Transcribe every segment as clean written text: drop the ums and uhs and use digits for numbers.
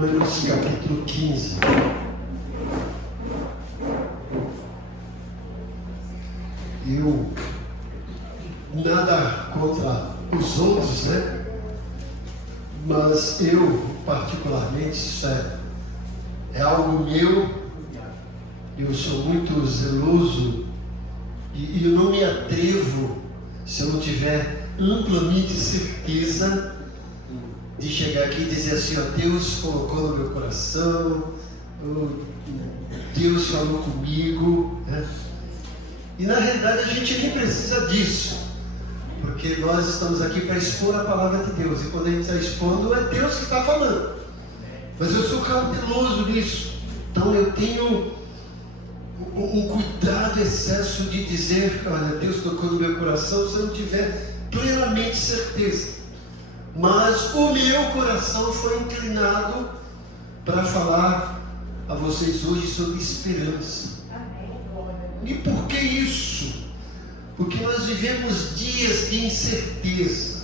Romanos capítulo 15. Eu nada contra os outros, né? Mas eu, particularmente, isso é algo meu. Eu sou muito zeloso e eu não me atrevo, se eu não tiver amplamente certeza, de chegar aqui e dizer assim, ó, Deus colocou no meu coração, Deus falou comigo, né? E na realidade a gente nem precisa disso, porque nós estamos aqui para expor a palavra de Deus, e quando a gente está expondo, é Deus que está falando. Mas eu sou cauteloso nisso, então eu tenho um cuidado excesso de dizer, olha, Deus tocou no meu coração, se eu não tiver plenamente certeza. Mas o meu coração foi inclinado para falar a vocês hoje sobre esperança. E por que isso? Porque nós vivemos dias de incerteza.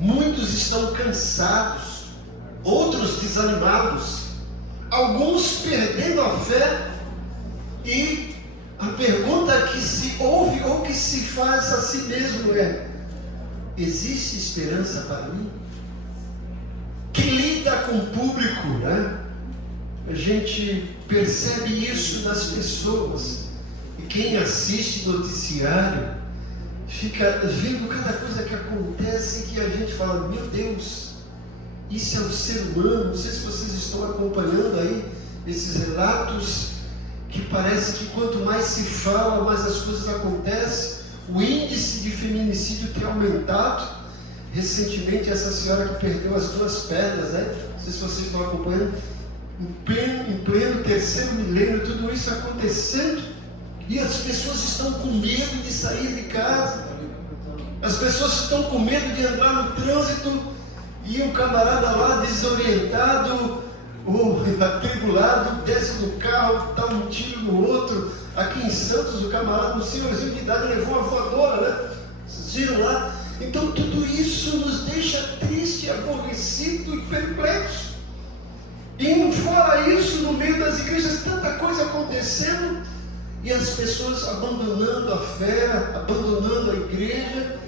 Muitos estão cansados, outros desanimados, alguns perdendo a fé. E a pergunta que se ouve ou que se faz a si mesmo é: existe esperança para mim? Quem lida com o público, né? A gente percebe isso nas pessoas. E quem assiste noticiário fica vendo cada coisa que acontece que a gente fala, meu Deus, isso é o ser humano. Não sei se vocês estão acompanhando aí esses relatos que parece que quanto mais se fala, mais as coisas acontecem. O índice de feminicídio tem aumentado. Recentemente, essa senhora que perdeu as 2 pernas, né? Não sei se vocês estão acompanhando. Em pleno terceiro milênio, tudo isso acontecendo. E as pessoas estão com medo de sair de casa. As pessoas estão com medo de entrar no trânsito e um camarada lá desorientado ou atribulado desce do carro, dá um tiro no outro. Aqui em Santos, o camarada, um senhorzinho de idade, levou uma voadora, né? Vocês viram lá? Então tudo isso nos deixa triste, aborrecido e perplexo. E fora isso, no meio das igrejas, tanta coisa acontecendo e as pessoas abandonando a fé, abandonando a igreja,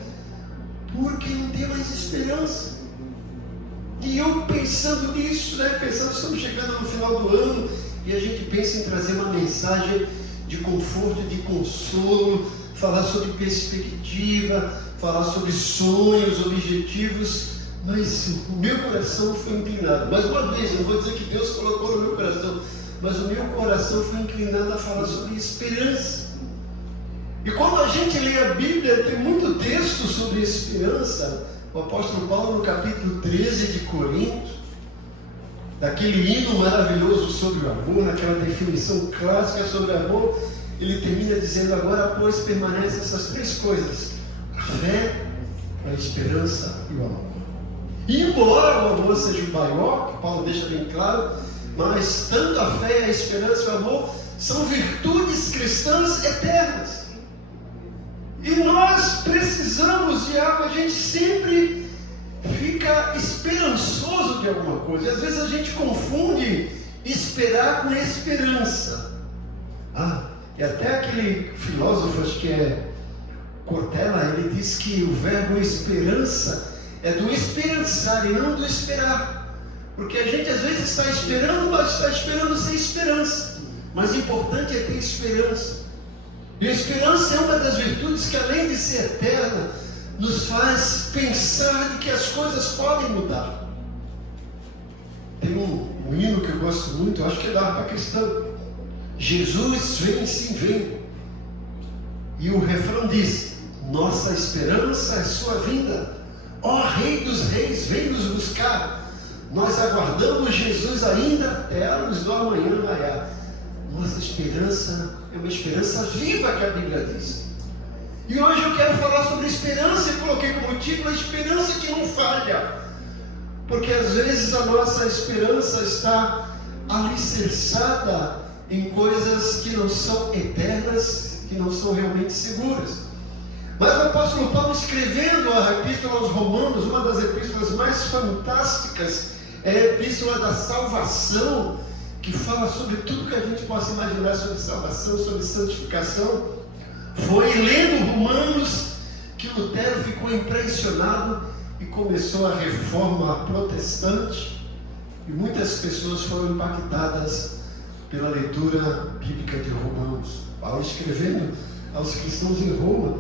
porque não tem mais esperança. E eu pensando nisso, né? Pensando, estamos chegando no final do ano e a gente pensa em trazer uma mensagem de conforto, de consolo, falar sobre perspectiva, falar sobre sonhos, objetivos, mas o meu coração foi inclinado. Mais uma vez, eu não vou dizer que Deus colocou no meu coração, mas o meu coração foi inclinado a falar sobre esperança. E quando a gente lê a Bíblia, tem muito texto sobre esperança. O apóstolo Paulo, no capítulo 13 de Coríntios, daquele hino maravilhoso sobre o amor, naquela definição clássica sobre o amor, ele termina dizendo: agora, pois, permanecem essas 3 coisas: a fé, a esperança e o amor. E embora o amor seja o maior, que Paulo deixa bem claro, mas tanto a fé, a esperança e o amor são virtudes cristãs eternas. E nós precisamos de algo, a gente sempre fica esperançoso de alguma coisa. E às vezes a gente confunde esperar com esperança. E até aquele filósofo, acho que é Cortella, ele diz que o verbo esperança é do esperançar e não do esperar. Porque a gente às vezes está esperando, mas está esperando sem esperança. Mas o importante é ter esperança. E a esperança é uma das virtudes que, além de ser eterna, nos faz pensar de que as coisas podem mudar. Tem um hino que eu gosto muito, eu acho que é da harpa cristã: Jesus vem, sim vem. E o refrão diz: nossa esperança é sua vinda. Ó Rei dos Reis, vem nos buscar. Nós aguardamos Jesus ainda até a luz do amanhã raiar. Nossa esperança é uma esperança viva, que a Bíblia diz. E hoje eu quero falar sobre esperança, e coloquei como título: a esperança que não falha. Porque às vezes a nossa esperança está alicerçada em coisas que não são eternas, que não são realmente seguras. Mas o apóstolo Paulo, escrevendo a epístola aos Romanos, uma das epístolas mais fantásticas, é a epístola da salvação, que fala sobre tudo que a gente possa imaginar sobre salvação, sobre santificação. Foi lendo Romanos que Lutero ficou impressionado e começou a reforma protestante, e muitas pessoas foram impactadas pela leitura bíblica de Romanos. Paulo escrevendo aos cristãos em Roma,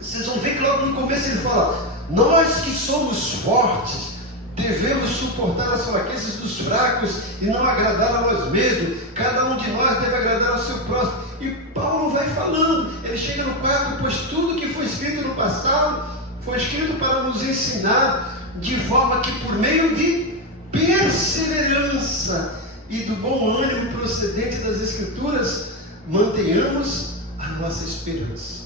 vocês vão ver que logo no começo ele fala: nós que somos fortes devemos suportar as fraquezas dos fracos e não agradar a nós mesmos. Cada um de nós deve agradar ao seu próximo. E Paulo vai falando, ele chega no 4, pois tudo que foi escrito no passado foi escrito para nos ensinar, de forma que por meio de perseverança e do bom ânimo procedente das Escrituras, mantenhamos a nossa esperança.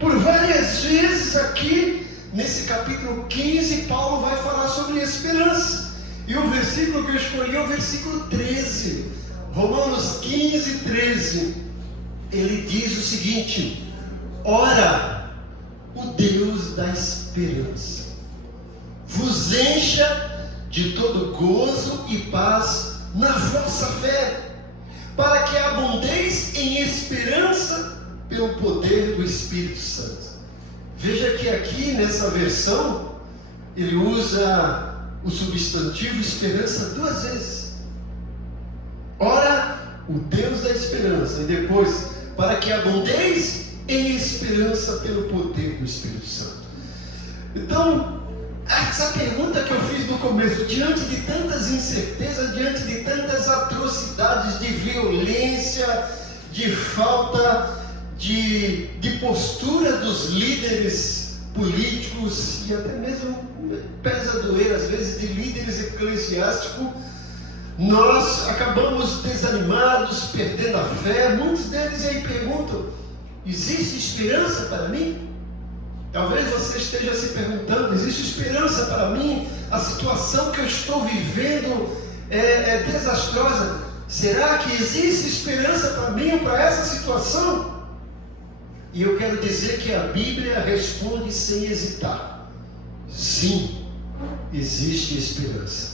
Por várias vezes aqui, nesse capítulo 15, Paulo vai falar sobre esperança. E o versículo que eu escolhi é o versículo 13. Romanos 15, 13. Ele diz o seguinte: ora, o Deus da esperança vos encha de todo gozo e paz na vossa fé, para que abundeis em esperança pelo poder do Espírito Santo. Veja que aqui nessa versão ele usa o substantivo esperança 2 vezes. Ora, o Deus da esperança, e depois, para que abundeis em esperança pelo poder do Espírito Santo. Então, essa pergunta que eu fiz no começo, diante de tantas incertezas, diante de tantas atrocidades de violência, de falta de postura dos líderes políticos, e até mesmo, pesa doer às vezes, de líderes eclesiásticos, nós acabamos desanimados, perdendo a fé. Muitos deles aí perguntam: existe esperança para mim? Talvez você esteja se perguntando: existe esperança para mim? A situação que eu estou vivendo é desastrosa. Será que existe esperança para mim ou para essa situação? E eu quero dizer que a Bíblia responde sem hesitar: sim, existe esperança.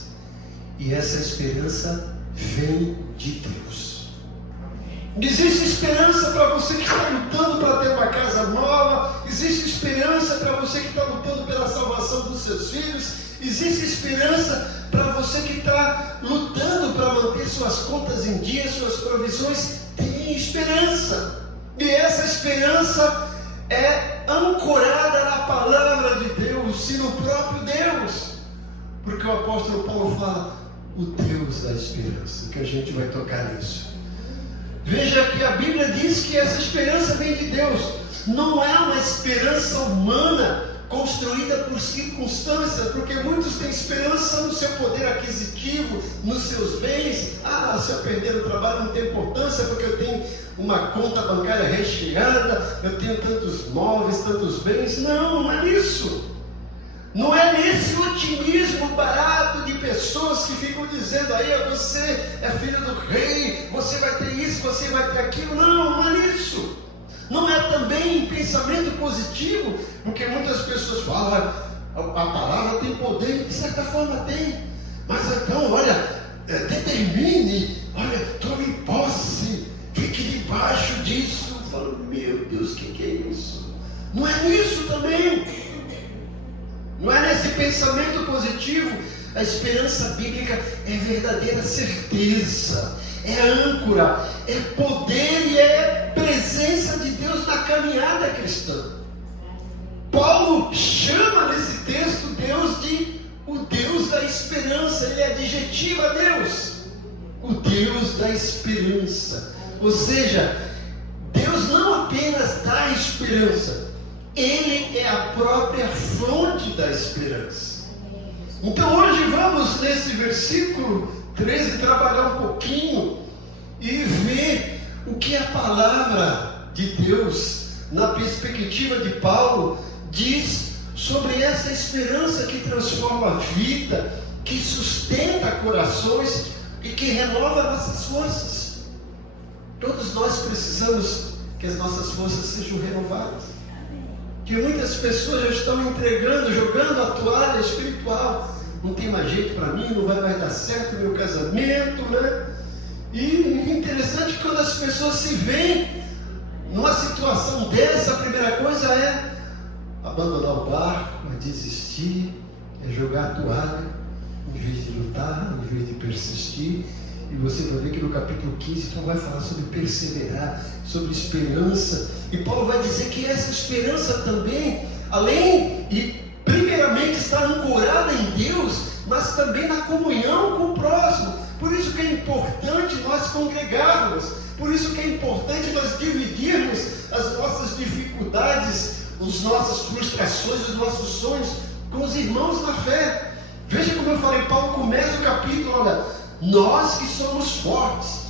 E essa esperança vem de Deus. Existe esperança para você que está lutando para ter uma casa nova. Existe esperança para você que está lutando pela salvação dos seus filhos. Existe esperança para você que está lutando para manter suas contas em dia, suas provisões. Tem esperança. E essa esperança é ancorada na palavra de Deus e no próprio Deus. Porque o apóstolo Paulo fala: o Deus da esperança, que a gente vai tocar nisso. Veja que a Bíblia diz que essa esperança vem de Deus. Não é uma esperança humana construída por circunstâncias, porque muitos têm esperança no seu poder aquisitivo, nos seus bens. Se eu perder o trabalho não tem importância, porque eu tenho uma conta bancária recheada, eu tenho tantos móveis, tantos bens. Não é isso. Não é nesse otimismo barato de pessoas que ficam dizendo aí: você é filho do rei, você vai ter isso, você vai ter aquilo. Não é isso. Não é também pensamento positivo, porque muitas pessoas falam: a palavra tem poder. De certa forma tem, mas então, olha, determine, olha, tome posse, fique debaixo disso. Eu falo: meu Deus, o que é isso? Não é nisso também. Não é nesse pensamento positivo. A esperança bíblica é verdadeira certeza, é âncora, é poder e é presença de Deus na caminhada cristã. Paulo chama nesse texto Deus de o Deus da esperança. Ele adjetiva Deus, o Deus da esperança. Ou seja, Deus não apenas dá esperança, Ele é a própria fonte da esperança. Então hoje vamos nesse versículo 13 trabalhar um pouquinho e ver o que a palavra de Deus, na perspectiva de Paulo, diz sobre essa esperança que transforma a vida, que sustenta corações e que renova nossas forças. Todos nós precisamos que as nossas forças sejam renovadas. Que muitas pessoas já estão entregando, jogando a toalha espiritual. Não tem tem mais jeito para mim, não vai mais dar certo o meu casamento, né? E interessante que quando as pessoas se veem numa situação dessa, a primeira coisa é abandonar o barco, é desistir, é jogar a toalha, em vez de lutar, em vez de persistir. E você vai ver que no capítulo 15 Paulo vai falar sobre perseverar, sobre esperança. E Paulo vai dizer que essa esperança também, além de primeiramente estar ancorada em Deus, mas também na comunhão com o próximo. Por isso que é importante nós congregarmos, por isso que é importante nós dividirmos as nossas dificuldades, as nossas frustrações, os nossos sonhos com os irmãos na fé. Veja como eu falei, Paulo começa o capítulo, olha, nós que somos fortes,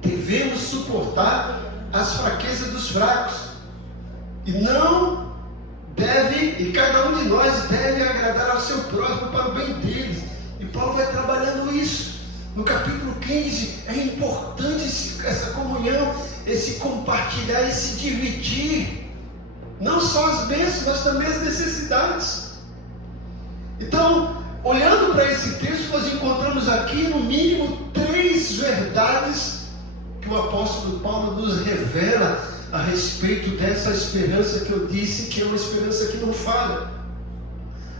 devemos suportar as fraquezas dos fracos, e cada um de nós deve agradar ao seu próximo para o bem deles. E Paulo vai trabalhando isso. No capítulo 15, é importante essa comunhão, esse compartilhar, esse dividir, não só as bênçãos, mas também as necessidades. Então, olhando para esse texto, nós encontramos aqui, no mínimo, 3 verdades que o apóstolo Paulo nos revela a respeito dessa esperança que eu disse que é uma esperança que não falha.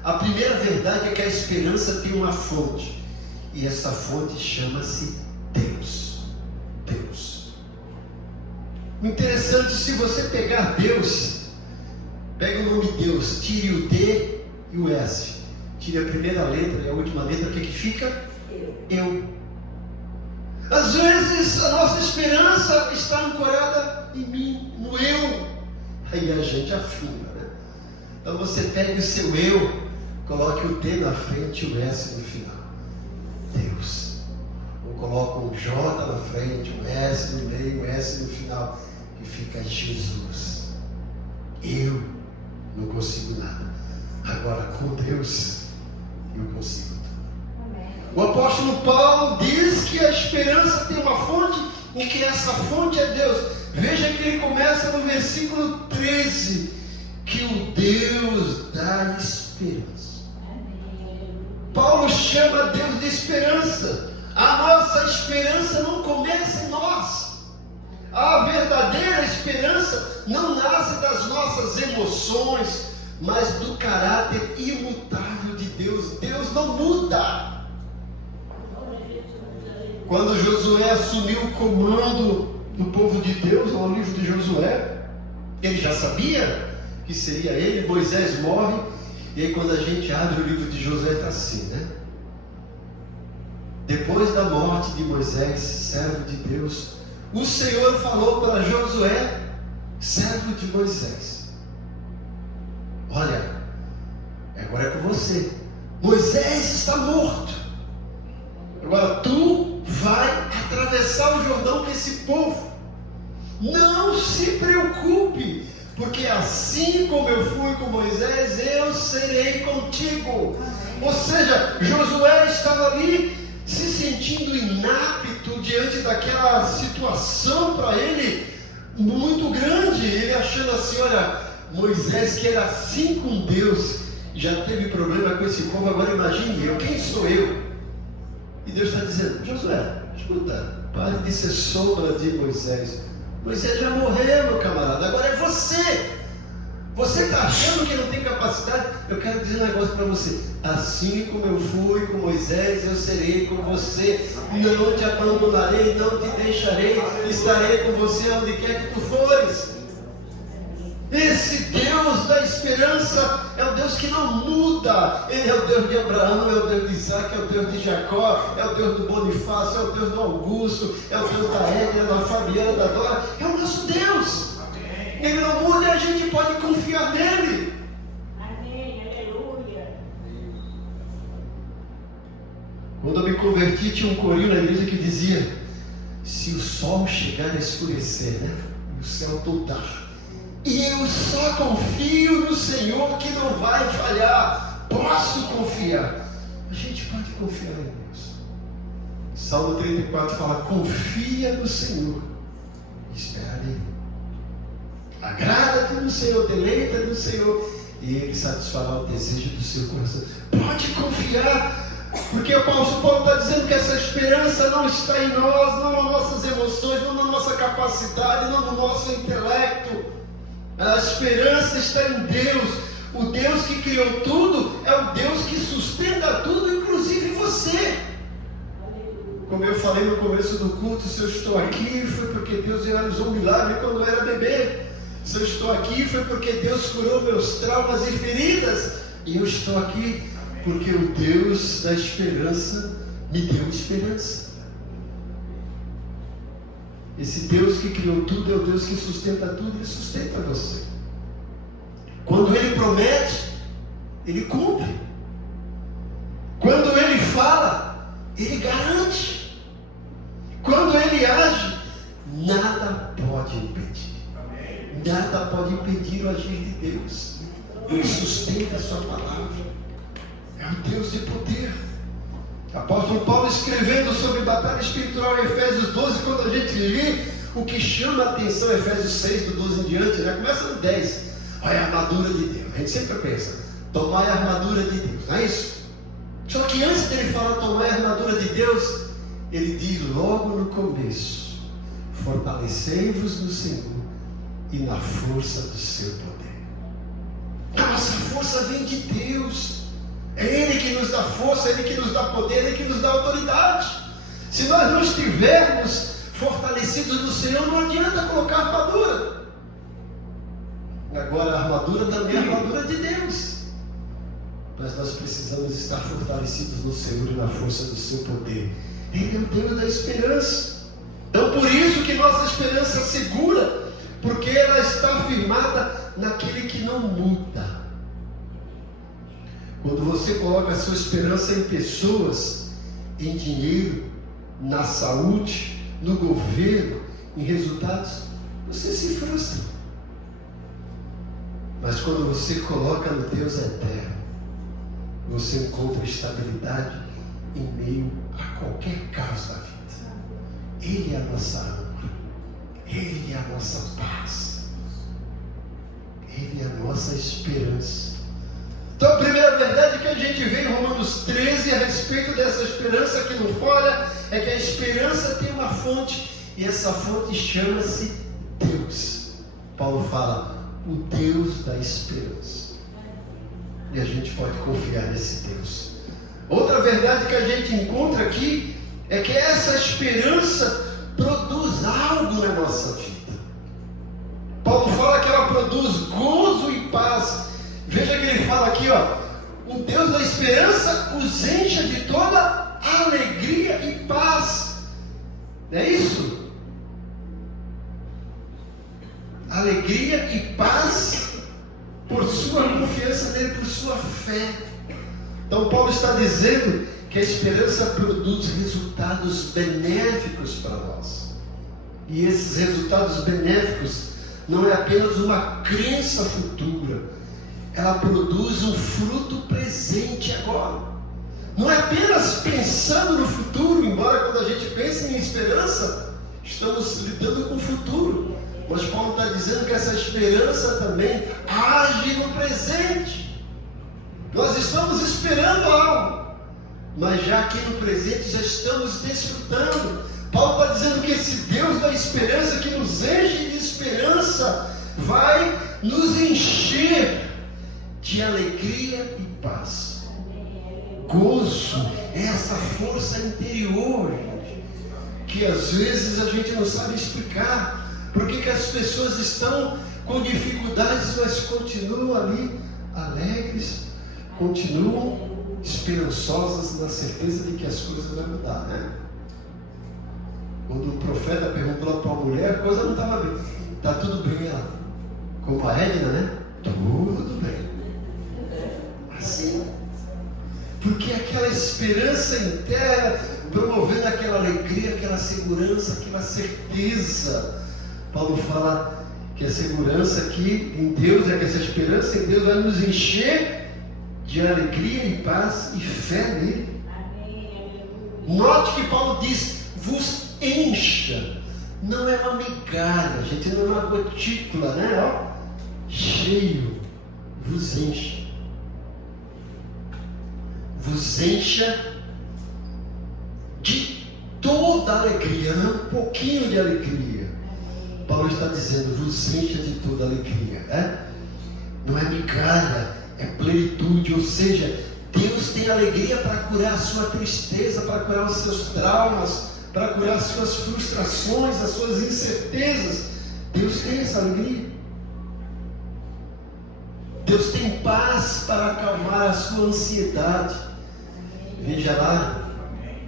A primeira verdade é que a esperança tem uma fonte, e essa fonte chama-se Deus. Deus. O interessante, se você pegar Deus, pega o nome Deus, tire o D e o S, tire a primeira letra e a última letra, o que fica? Eu. Às vezes a nossa esperança está ancorada em mim, no eu. Aí a gente afina, né? Então você pega o seu eu, coloque o D na frente e o S no final. Deus. Ou coloca um J na frente, um S no meio, um S no final, que fica Jesus. Eu não consigo nada. Agora com Deus eu consigo tudo. O apóstolo Paulo diz que a esperança tem uma fonte e que essa fonte é Deus. Veja que ele começa no versículo 13, que o Deus da esperança. Paulo chama Deus de esperança. A nossa esperança não começa em nós. A verdadeira esperança não nasce das nossas emoções, mas do caráter imutável de Deus. Deus não muda. Quando Josué assumiu o comando do povo de Deus, no livro de Josué, ele já sabia que seria ele. Moisés morre, e aí quando a gente abre o livro de Josué, está assim, né? Depois da morte de Moisés, servo de Deus, o Senhor falou para Josué, servo de Moisés: olha, agora é com você. Moisés está morto. Agora tu vai atravessar o Jordão com esse povo. Não se preocupe, porque assim como eu fui com Moisés, eu serei contigo. Ou seja, Josué estava ali se sentindo inapto diante daquela situação para ele muito grande. Ele achando assim, olha, Moisés, que era assim com Deus, já teve problema com esse povo, agora imagine eu, quem sou eu? E Deus está dizendo: Josué, escuta, pare de ser sombra de Moisés. Moisés já morreu, meu camarada, agora é você. Você está achando que não tem capacidade? Eu quero dizer um negócio para você: assim como eu fui com Moisés, eu serei com você. Não te abandonarei, não te deixarei, estarei com você onde quer que tu fores. Esse Deus da esperança é o Deus que não muda. Ele é o Deus de Abraão, é o Deus de Isaac, é o Deus de Jacó, é o Deus do Bonifácio, é o Deus do Augusto, é o Deus da Edna, da Fabiana, da Dora. É o nosso Deus. Ele não muda e a gente pode confiar nele. Amém, aleluia. Quando eu me converti, tinha um corinho na igreja que dizia: se o sol chegar a escurecer, né, e o céu toldar, e eu só confio no Senhor que não vai falhar, posso confiar. A gente pode confiar em Deus. Salmo 34 fala: confia no Senhor e espera nele. Agrada-te no Senhor, deleita no Senhor, e Ele satisfará o desejo do seu coração. Pode confiar. Porque o apóstolo Paulo está dizendo que essa esperança não está em nós, não nas nossas emoções, não na nossa capacidade, não no nosso intelecto. A esperança está em Deus. O Deus que criou tudo é o Deus que sustenta tudo, inclusive você. Como eu falei no começo do culto, se eu estou aqui foi porque Deus realizou um milagre quando eu era bebê. Se eu estou aqui foi porque Deus curou meus traumas e feridas. E eu estou aqui porque o Deus da esperança me deu esperança. Esse Deus que criou tudo é o Deus que sustenta tudo, Ele sustenta você. Quando Ele promete, Ele cumpre. Quando Ele fala, Ele garante. Quando Ele age, nada pode impedir. Nada pode impedir o agir de Deus. Ele sustenta a sua palavra. É um Deus de poder. Apóstolo Paulo escrevendo sobre batalha espiritual em Efésios 12, quando a gente lê, o que chama a atenção é Efésios 6, do 12 em diante, né? Começa no 10. Olha a armadura de Deus. A gente sempre pensa, tomar a armadura de Deus, não é isso? Só que antes dele falar tomar a armadura de Deus, ele diz logo no começo: fortalecei-vos no Senhor e na força do seu poder. A nossa força vem de Deus. É Ele que nos dá força, é Ele que nos dá poder, é Ele que nos dá autoridade. Se nós não estivermos fortalecidos no Senhor, não adianta colocar armadura. Agora a armadura também é a armadura de Deus. Mas nós precisamos estar fortalecidos no Senhor e na força do seu poder. Ele é o Deus da esperança. Então por isso que nossa esperança é segura, porque ela está firmada naquele que não muda. Quando você coloca a sua esperança em pessoas, em dinheiro, na saúde, no governo, em resultados, você se frustra. Mas quando você coloca no Deus eterno, você encontra estabilidade em meio a qualquer caos da vida. Ele é a nossa âncora, Ele é a nossa paz, Ele é a nossa esperança. Então a primeira verdade que a gente vê em Romanos 13 a respeito dessa esperança que não falha, é que a esperança tem uma fonte, e essa fonte chama-se Deus. Paulo fala, o Deus da esperança. E a gente pode confiar nesse Deus. Outra verdade que a gente encontra aqui é que essa esperança produz algo na nossa vida. Paulo fala que ela produz gozo e paz. Veja que ele fala aqui, ó, o Deus da esperança os encha de toda alegria e paz. Não é isso? Alegria e paz por sua confiança nele, por sua fé. Então Paulo está dizendo que a esperança produz resultados benéficos para nós. E esses resultados benéficos não é apenas uma crença futura, ela produz um fruto presente agora. Não é apenas pensando no futuro, embora quando a gente pensa em esperança, estamos lidando com o futuro. Mas Paulo está dizendo que essa esperança também age no presente. Nós estamos esperando algo, mas já aqui no presente já estamos desfrutando. Paulo está dizendo que esse Deus da esperança, que nos enche de esperança, vai nos encher de alegria e paz. Gozo é essa força interior, gente, que às vezes a gente não sabe explicar. Por que as pessoas estão com dificuldades, mas continuam ali alegres, continuam esperançosas na certeza de que as coisas vão mudar, né? Quando o profeta perguntou para a mulher, a coisa não estava bem. Está tudo bem, ela, como a Edna, né? Tudo bem. Assim, porque aquela esperança interna, promovendo aquela alegria, aquela segurança, aquela certeza. Paulo fala que a segurança aqui em Deus, é que essa esperança em Deus vai nos encher de alegria e paz e fé nele. Note que Paulo diz, vos encha. Não é uma migalha, gente, não é uma gotícula, né? Ó, cheio, vos enche. Vos encha de toda alegria, não um pouquinho de alegria. Paulo está dizendo, vos encha de toda alegria, né? Não é migalha, é plenitude, ou seja, Deus tem alegria para curar a sua tristeza, para curar os seus traumas, para curar as suas frustrações, as suas incertezas. Deus tem essa alegria. Deus tem paz para acalmar a sua ansiedade. Veja lá,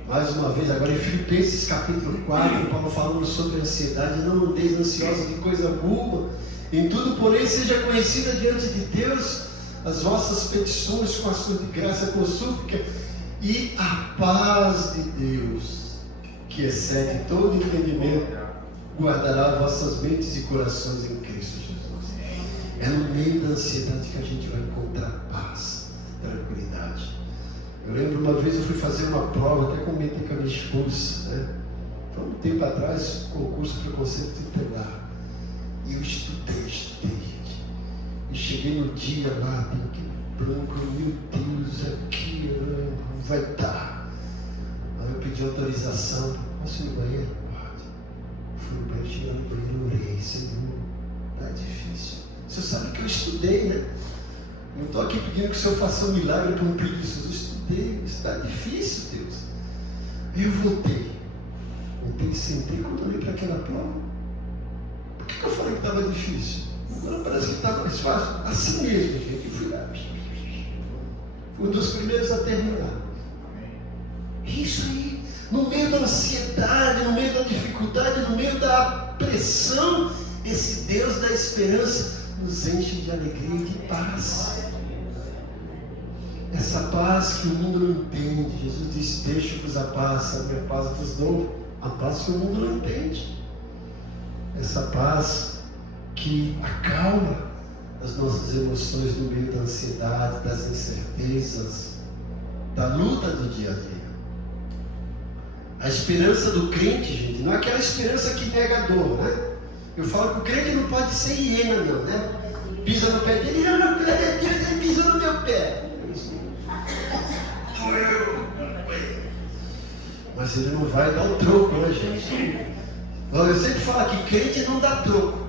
mais uma vez, agora em Filipenses capítulo 4, Paulo falando sobre a ansiedade. Não andeis ansiosos de coisa alguma, em tudo, porém, seja conhecida diante de Deus as vossas petições com ação de graça, com súplica, e a paz de Deus, que excede todo entendimento, guardará vossas mentes e corações em Cristo Jesus. É no meio da ansiedade que a gente vai encontrar paz, tranquilidade. Eu lembro uma vez eu fui fazer uma prova, até comentei com a minha esposa, né? Foi um tempo atrás, concurso para conceito tutelar. E eu estudei, gente. E cheguei no dia lá, tem aquele branco, meu Deus, aqui não vai dar. Aí eu pedi autorização, posso ir no banheiro? Pode. Fui no banheiro, cheguei no banheiro, orei, Senhor, tá difícil. Você sabe que eu estudei, né? Não estou aqui pedindo que o Senhor faça um milagre para um preguiçoso. Eu estudei, está difícil, Deus. Eu voltei e sentei. Quando eu olhei para aquela prova, por que eu falei que estava difícil? Agora parece que estava mais fácil. Assim mesmo, gente. Eu fui lá. Fui um dos primeiros a terminar. Isso aí, no meio da ansiedade, no meio da dificuldade, no meio da pressão, esse Deus da esperança nos enche de alegria e de paz. Essa paz que o mundo não entende. Jesus disse, deixo-vos a paz, a minha paz vos dou. A paz que o mundo não entende. Essa paz que acalma as nossas emoções no meio da ansiedade, das incertezas, da luta do dia a dia. A esperança do crente, gente, não é aquela esperança que nega a dor, né? Eu falo que o crente não pode ser hiena, não, né? Pisa no pé dele, não, ele pisa no meu pé. Mas ele não vai dar o troco, né, gente? Eu sempre falo aqui, crente não dá troco,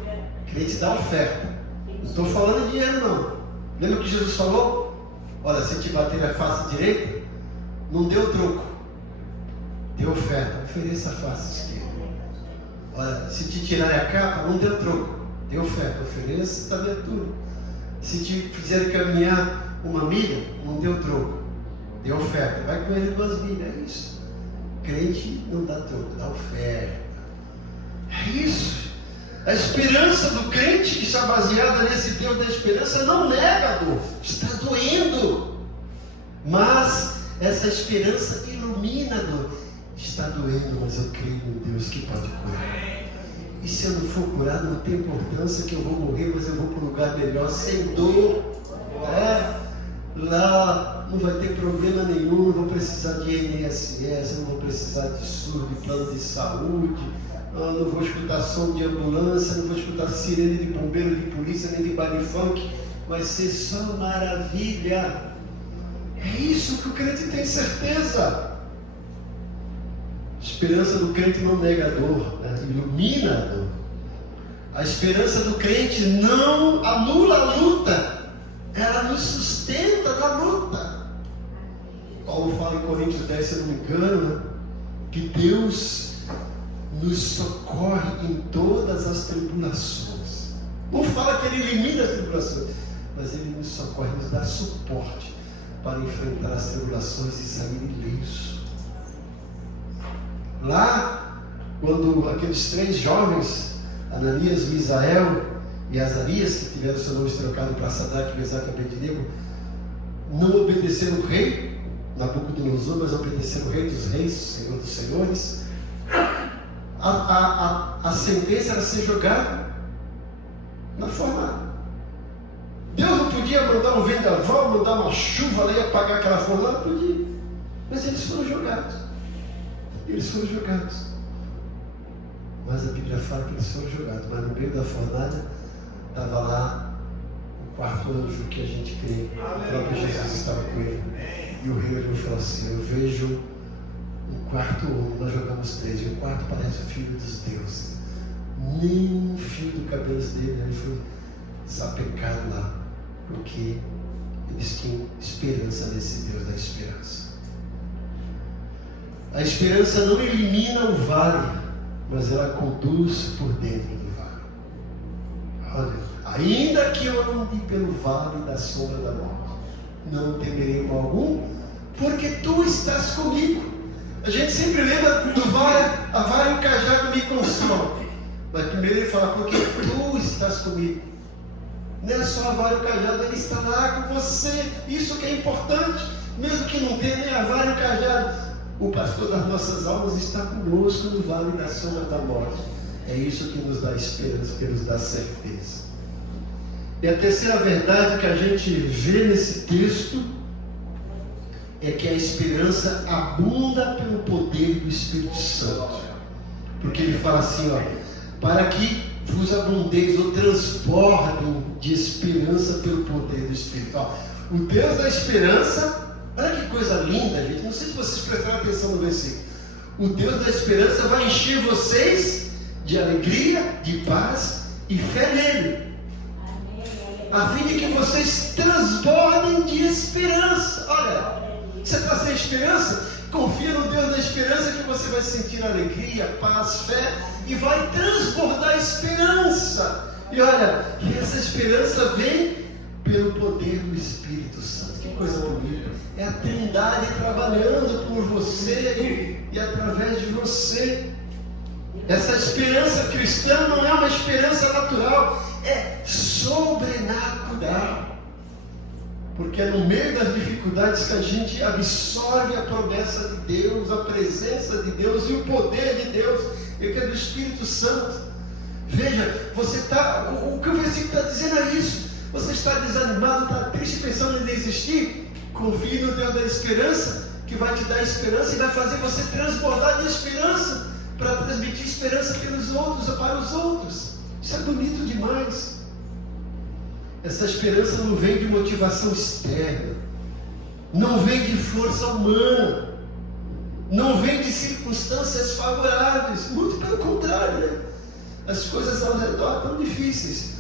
crente dá oferta. Não estou falando de dinheiro, não. Lembra o que Jesus falou? Olha, se te bater a face direita, não deu troco, deu oferta, ofereça a face esquerda. Olha, se te tirarem a capa, não deu troco, deu oferta, ofereça a abertura. Se te fizerem caminhar uma milha, não deu troco, deu oferta, vai com ele 2 milhas, é isso. Crente não dá troco, dá oferta. É isso. A esperança do crente que está baseada nesse Deus da esperança não nega a dor, está doendo. Mas essa esperança ilumina a dor. Está doendo, mas eu creio em Deus que pode curar. E se eu não for curado, não tem importância que eu vou morrer, mas eu vou para um lugar melhor, sem dor. Lá não vai ter problema nenhum, não vou precisar de INSS, não vou precisar de SUS, de plano de saúde, não vou escutar som de ambulância, não vou escutar sirene de bombeiro, de polícia, nem de baile funk, vai ser só maravilha. É isso que o crente tem certeza. A esperança do crente não nega a dor, né? Ilumina a dor. A esperança do crente não anula a luta, ela nos sustenta na luta. Paulo fala em Coríntios 10, se eu não me engano, que Deus nos socorre em todas as tribulações. Não fala que Ele elimina as tribulações, mas Ele nos socorre, nos dá suporte para enfrentar as tribulações e sair ileso. Lá, quando aqueles 3 jovens, Ananias, Misael e Azarias, que tiveram seu nome trocado para Sadraque, Mesaque e Abednego, não obedeceram o rei Nabucodonosor, mas obedeceram o rei dos reis, Senhor dos senhores. A sentença era ser jogada na fornalha. Deus não podia mandar um vendaval, mandar uma chuva lá e apagar aquela fornalha? Podia, mas eles foram jogados. Mas a Bíblia fala que eles foram jogados, mas no meio da fornalha estava lá o 4º anjo que a gente crê. O próprio Jesus estava com ele. E o rei olhou e falou assim: eu vejo um quarto homem, nós jogamos 3, e o quarto parece o filho dos deuses. Nem um fio do cabelo dele ele foi sapecado lá, porque eles tinham esperança nesse Deus da esperança. A esperança não elimina o vale, mas ela conduz por dentro do vale. Olha, ainda que eu ande pelo vale da sombra da morte, não temerei mal algum, porque tu estás comigo. A gente sempre lembra do vale, a vara e o cajado me consolam. Mas primeiro ele fala, porque tu estás comigo. Não é só a vara e o cajado, ele está lá com você. Isso que é importante, mesmo que não tenha nem a vara e o cajado. O pastor das nossas almas está conosco no vale da sombra da morte. É isso que nos dá esperança, que nos dá certeza. E a terceira verdade que a gente vê nesse texto é que a esperança abunda pelo poder do Espírito Santo. Porque ele fala assim, ó, para que vos abundeis ou transbordem de esperança pelo poder do Espírito. Ó, o Deus da esperança, olha que coisa linda, gente. Não sei se vocês prestaram atenção no versículo. O Deus da esperança vai encher vocês de alegria, de paz e fé nele, a fim de que vocês transbordem de esperança. Olha, você está sem esperança? Confia no Deus da esperança que você vai sentir alegria, paz, fé e vai transbordar esperança. E olha, que essa esperança vem pelo poder do Espírito Santo. Que coisa bonita. É a Trindade trabalhando por você e através de você. Essa esperança cristã não é uma esperança natural, é sobrenatural. Porque é no meio das dificuldades que a gente absorve a promessa de Deus, a presença de Deus e o poder de Deus, e que é do Espírito Santo. Veja, você está, o que o versículo está dizendo é isso. Você está desanimado, está triste, pensando em desistir? Confie no Deus da esperança, que vai te dar esperança e vai fazer você transbordar de esperança, para transmitir esperança pelos outros, para os outros. Isso é bonito demais. Essa esperança não vem de motivação externa, não vem de força humana, não vem de circunstâncias favoráveis, muito pelo contrário, né? As coisas ao redor estão difíceis,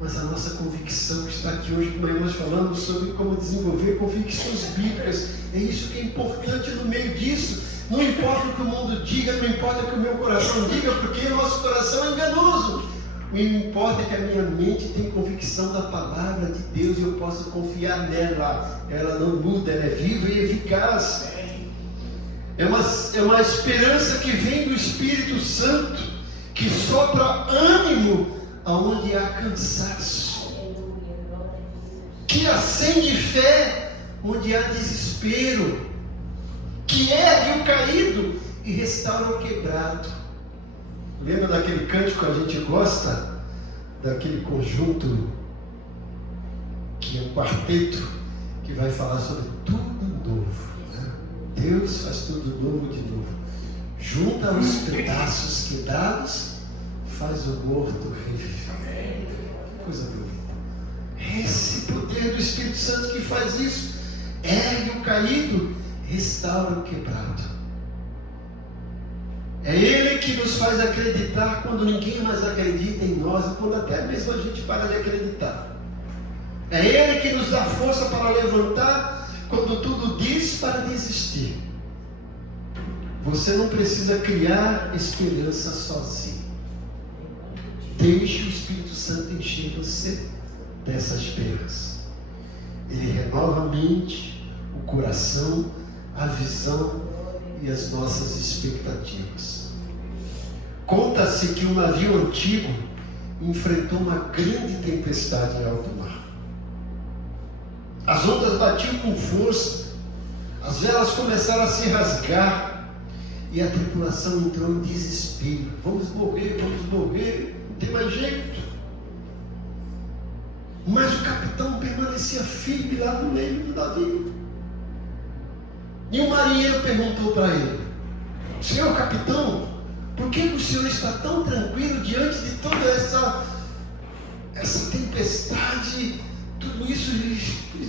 mas a nossa convicção que está aqui hoje de manhã, nós falamos sobre como desenvolver convicções bíblicas, é isso que é importante no meio disso. Não importa o que o mundo diga, não importa o que o meu coração diga, porque o nosso coração é enganoso. O que importa é que a minha mente tem convicção da palavra de Deus e eu posso confiar nela. Ela não muda, ela é viva e eficaz. É uma esperança que vem do Espírito Santo, que sopra ânimo aonde há cansaço, que acende fé onde há desespero, que ergue o caído e restaura o quebrado. Lembra daquele cântico que a gente gosta? Daquele conjunto que é um quarteto que vai falar sobre tudo novo, né? Deus faz tudo novo de novo. Junta os pedaços quebrados, faz o morto reviver. Que coisa bonita. É esse poder do Espírito Santo que faz isso. Ergue o caído, restaura o quebrado. É Ele que nos faz acreditar quando ninguém mais acredita em nós, e quando até mesmo a gente para de acreditar. É Ele que nos dá força para levantar quando tudo diz para desistir. Você não precisa criar esperança sozinho. Deixe o Espírito Santo encher você dessa esperança. Ele renova a mente, o coração, a visão e as nossas expectativas. Conta-se que um navio antigo enfrentou uma grande tempestade em alto mar. As ondas batiam com força, as velas começaram a se rasgar e a tripulação entrou em desespero. Vamos morrer, não tem mais jeito. Mas o capitão permanecia firme lá no meio do navio. E um marinheiro perguntou para ele: Senhor capitão, por que o senhor está tão tranquilo diante de toda essa tempestade, tudo isso,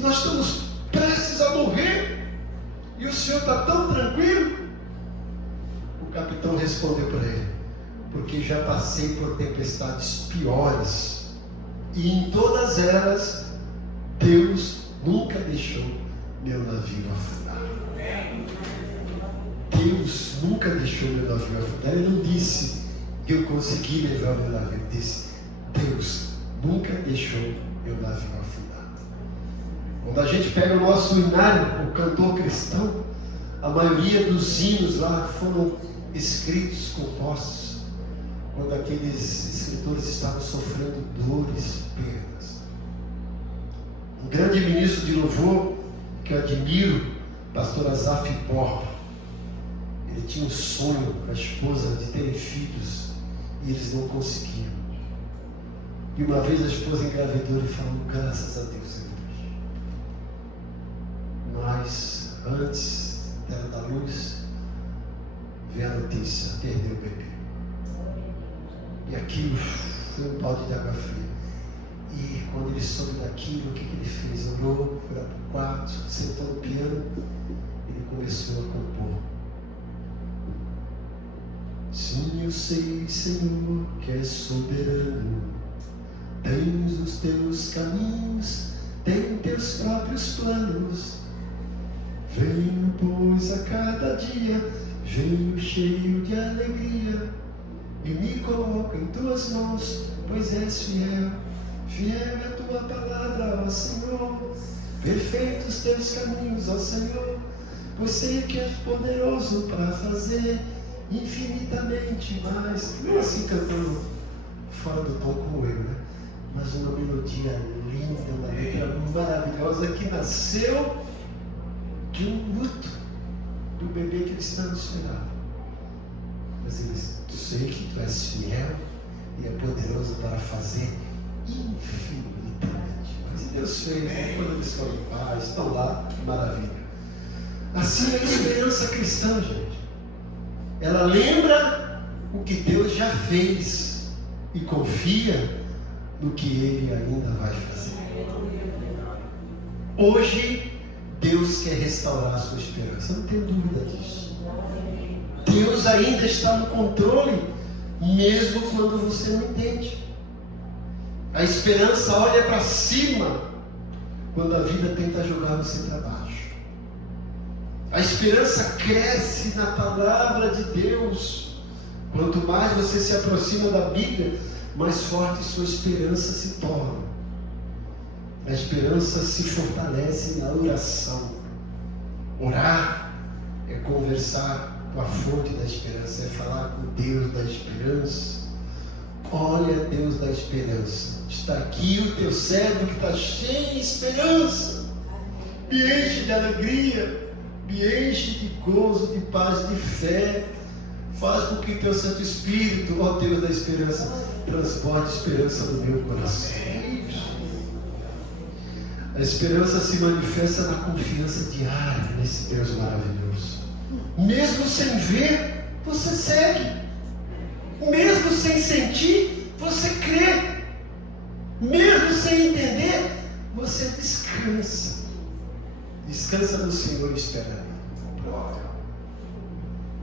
nós estamos prestes a morrer, e o senhor está tão tranquilo? capitão respondeu para ele: porque já passei por tempestades piores, e em todas elas Deus nunca deixou meu navio afundar. Deus nunca deixou meu navio afundar. Ele não disse que eu consegui levar meu navio. Ele disse: Deus nunca deixou meu navio afundar. Quando a gente pega o nosso hinário, o cantor cristão, a maioria dos hinos lá foram escritos, compostos, quando aqueles escritores estavam sofrendo dores, perdas. Um grande ministro de louvor que eu admiro, pastor Asaf Borba, ele tinha um sonho com a esposa de terem filhos e eles não conseguiram. E uma vez a esposa engravidou e falou: graças a Deus, mas antes dela dar luz, veio a notícia: perdeu o bebê. E aquilo foi um balde de água fria. E quando ele soube daquilo, o que ele fez? Orou, foi lá para o quarto, sentou no piano, ele começou a compor. Sim, eu sei, Senhor, que és soberano. Tens os teus caminhos, tens teus próprios planos. Venho, pois, a cada dia, venho cheio de alegria, e me coloco em tuas mãos, pois és fiel. Fiel é a tua palavra, ó Senhor. Perfeitos teus caminhos, ó Senhor. Pois sei que és poderoso para fazer infinitamente mais. Não assim cantando fora do tom como eu, né? Mas uma melodia linda, uma letra maravilhosa que nasceu de um luto do bebê que eles tanto esperavam. Mas ele disse: tu sei que tu és fiel e é poderoso para fazer infinitamente. Mas Deus fez, né? Quando eles foram em paz, estão lá, que maravilha. Assim é a esperança cristã, gente. Ela lembra o que Deus já fez e confia no que Ele ainda vai fazer. Hoje, Deus quer restaurar a sua esperança, não tenho dúvida disso. Deus ainda está no controle, mesmo quando você não entende. A esperança olha para cima quando a vida tenta jogar você para baixo. A esperança cresce na palavra de Deus. Quanto mais você se aproxima da Bíblia, mais forte sua esperança se torna. A esperança se fortalece na oração. Orar é conversar com a fonte da esperança, é falar com Deus da esperança. Olha, Deus da esperança, está aqui o teu servo que está cheio de esperança. Me enche de alegria, me enche de gozo, de paz, de fé. Faz com que teu Santo Espírito, ó Deus da esperança, transborde esperança no meu coração. A esperança se manifesta na confiança diária nesse Deus maravilhoso. Mesmo sem ver, você segue. Mesmo sem sentir, você crê. Mesmo sem entender, você descansa. Descansa no Senhor e espera nele.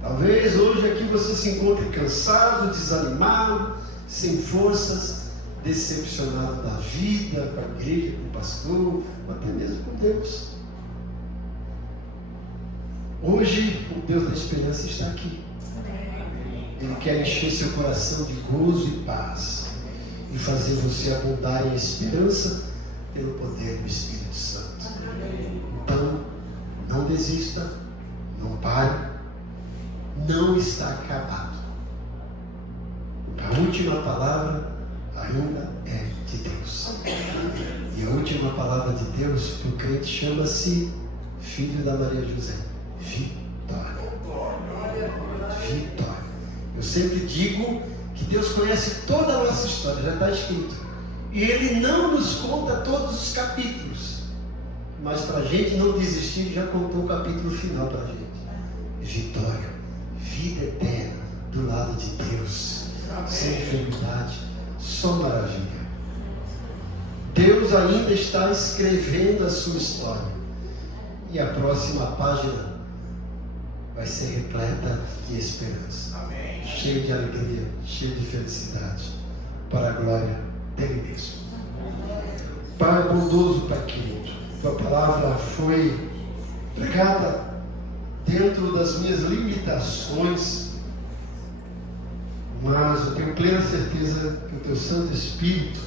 Talvez hoje aqui você se encontre cansado, desanimado, sem forças, decepcionado da vida, com a igreja, com o pastor, ou até mesmo com Deus. Hoje o Deus da esperança está aqui. Ele quer encher seu coração de gozo e paz e fazer você abundar em esperança pelo poder do Espírito Santo. Então, não desista, não pare, não está acabado. A última palavra ainda é de Deus. E a última palavra de Deus para o crente chama-se filho da Maria José: vitória. Vitória. Eu sempre digo que Deus conhece toda a nossa história, já está escrito. E Ele não nos conta todos os capítulos. Mas para a gente não desistir, Ele já contou o capítulo final para a gente. Vitória, vida eterna do lado de Deus, sem enfermidade, só maravilha. Deus ainda está escrevendo a sua história. E a próxima página vai ser repleta de esperança. Amém. Cheio de alegria, cheio de felicidade, para a glória dele mesmo. Pai bondoso, Pai querido, tua palavra foi pregada dentro das minhas limitações, mas eu tenho plena certeza que o teu Santo Espírito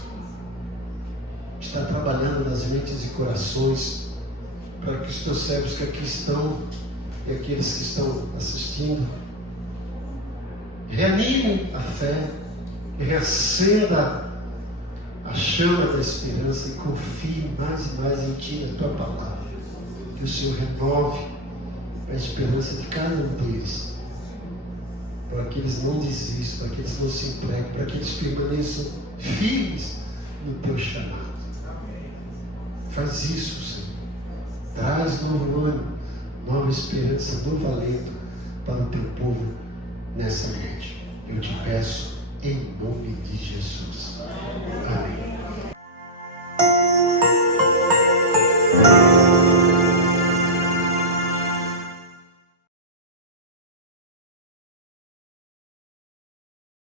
está trabalhando nas mentes e corações para que os teus servos que aqui estão e aqueles que estão assistindo reanimem a fé, reacenda a chama da esperança e confiem mais e mais em Ti, na Tua palavra. Que o Senhor renove a esperança de cada um deles, para que eles não desistam, para que eles não se entreguem, para que eles permaneçam firmes no Teu chamado. Faz isso, Senhor. Traz novo ânimo, nova esperança, novo alento para o Teu povo nessa noite. Eu te peço